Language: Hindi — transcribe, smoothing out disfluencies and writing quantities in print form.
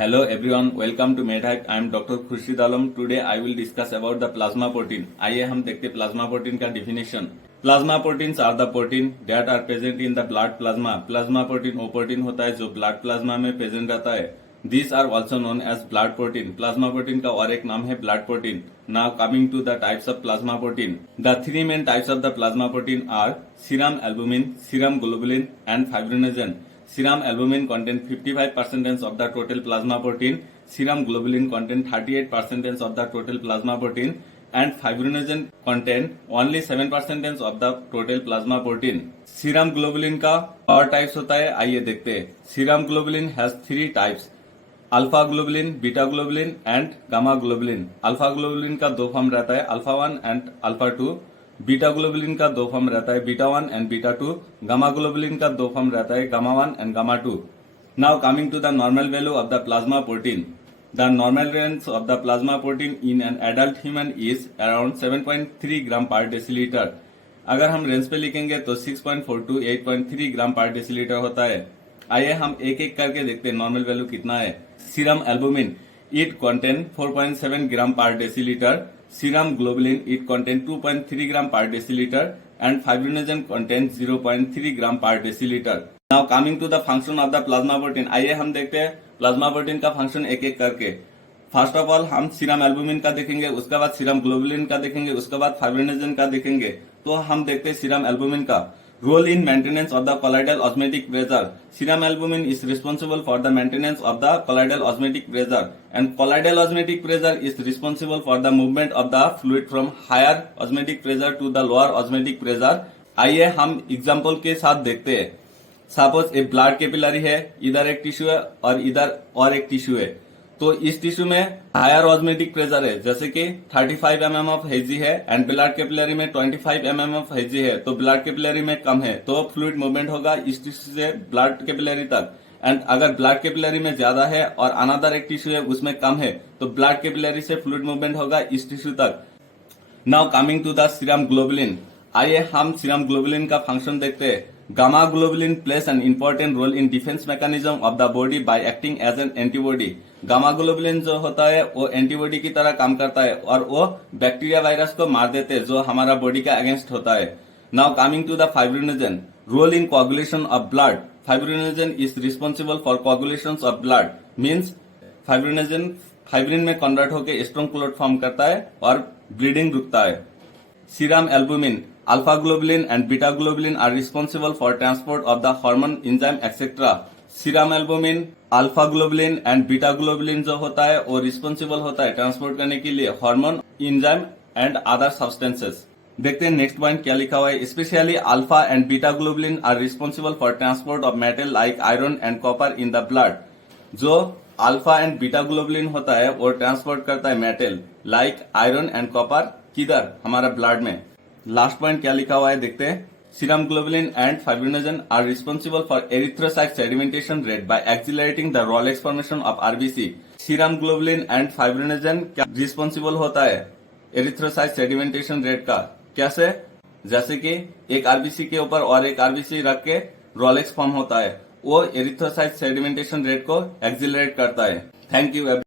Hello everyone, welcome to MedHack. I am Dr. Khurshid Alam. Today I will discuss about the plasma protein. आइए हम देखते हैं plasma protein का definition. Plasma proteins are the protein that are present in the blood plasma. Plasma protein वो protein होता है जो blood plasma में present रहता है. These are also known as blood protein. Plasma protein का और एक नाम है blood protein. Now coming to the types of plasma protein. The three main types of the plasma protein are serum albumin, serum globulin, and fibrinogen. Serum albumin contain 55% of the total plasma protein. Serum globulin contain 38% of the total plasma protein, and fibrinogen contain only 7% of the total plasma protein. Serum globulin का और टाइप्स होता है, आइए देखते हैं. Serum globulin has three types: alpha globulin, beta globulin and gamma globulin. Alpha globulin का दो फॉर्म रहता है, alpha 1 and alpha 2. Beta globulin का दो फॉर्म रहता है, beta 1 and beta 2. Gamma globulin का दो फॉर्म रहता है, gamma 1 and gamma 2. Now coming to the normal value of the plasma protein. The normal range of the plasma protein in an adult human is around 7.3 gram per decilitre. अगर हम रेंज पे लिखेंगे तो 6.4 टू 8.3 ग्राम पर डेसीलीटर होता है. आइए हम एक एक करके देखते हैं नॉर्मल वैल्यू कितना है. Serum albumin it contain 4.7 gram per decilitre. Serum globulin it contain 2.3 gram per decilitre and fibrinogen contain 0.3 gram per decilitre. Now coming to the function of the plasma protein. आइए हम देखते हैं प्लाज्मा प्रोटीन का फंक्शन एक एक करके. फर्स्ट ऑफ ऑल हम सीरम एल्बुमिन का देखेंगे, उसके बाद सीरम ग्लोबुलिन का देखेंगे, उसके बाद फाइब्रिनोजन का देखेंगे. तो हम देखते हैं सीरम एल्बुमिन का. Role in maintenance of the colloidal osmotic pressure. Serum albumin is responsible for the maintenance of the colloidal osmotic pressure, and colloidal osmotic pressure is responsible for the movement of the fluid from higher osmotic pressure to the lower osmotic pressure. आइए हम एग्जाम्पल के साथ देखते हैं. सपोज एक ब्लड कैपिलरी है, इधर एक टिश्यू है और इधर और एक टिश्यू है. तो इस टिश्यू में हायर ऑस्मेटिक प्रेशर है, जैसे कि 35 mm ऑफ हेजी है, एंड ब्लड कैपिलरी में 25 mm ऑफ हेजी है. तो ब्लड कैपिलरी में कम है, तो फ्लूइड मूवमेंट होगा इस टिश्यू से ब्लड कैपिलरी तक. एंड अगर ब्लड कैपिलरी में ज्यादा है और अनदर एक टिश्यू है उसमें कम है, तो ब्लड कैपिलरी से फ्लूइड मूवमेंट होगा इस टिश्यू तक. Now coming to the serum globulin. आइए हम सीरम ग्लोबुलिन का फंक्शन देखते हैं. Gamma globulin plays an important role in defence mechanism of the body by acting as an antibody. Gamma globulin जो होता है वो एंटीबॉडी की तरह काम करता है और वो बैक्टीरिया वायरस को मार देते हैं जो हमारा बॉडी का अगेंस्ट होता है. Now coming to the fibrinogen. Role in coagulation of blood. Fibrinogen is responsible for coagulation of blood. Means fibrinogen fibrin में कन्वर्ट होकर स्ट्रॉन्ग क्लोट फॉर्म करता है और ब्लीडिंग रुकता है. Serum albumin, alpha globulin and beta globulin are responsible for transport of the hormone, enzyme, etc. Serum albumin, alpha globulin and beta globulin जो होता है वो रिस्पॉन्सिबल होता है ट्रांसपोर्ट करने के लिए hormone, enzyme and other substances. देखते हैं नेक्स्ट पॉइंट क्या लिखा हुआ है. Specially alpha and beta globulin are responsible for transport of metal like iron and copper in the blood. जो अल्फा एंड बीटा ग्लोबुलिन होता है वो ट्रांसपोर्ट करता है metal like iron and copper, किधर, हमारा ब्लड में. लास्ट पॉइंट क्या लिखा हुआ है देखते हैं. Serum globulin and fibrinogen are responsible for erythrocyte sedimentation rate by accelerating the rouleaux formation of RBC. Serum globulin and fibrinogen क्या रिस्पॉन्सिबल होता है एरिथ्रोसाइट सेडिमेंटेशन रेट का. कैसे, जैसे कि एक आरबीसी के ऊपर और एक आरबीसी रख के रोलेक्स फॉर्म होता है, वो एरिथ्रोसाइट सेडिमेंटेशन रेट को एक्सिलरेट करता है. Thank you.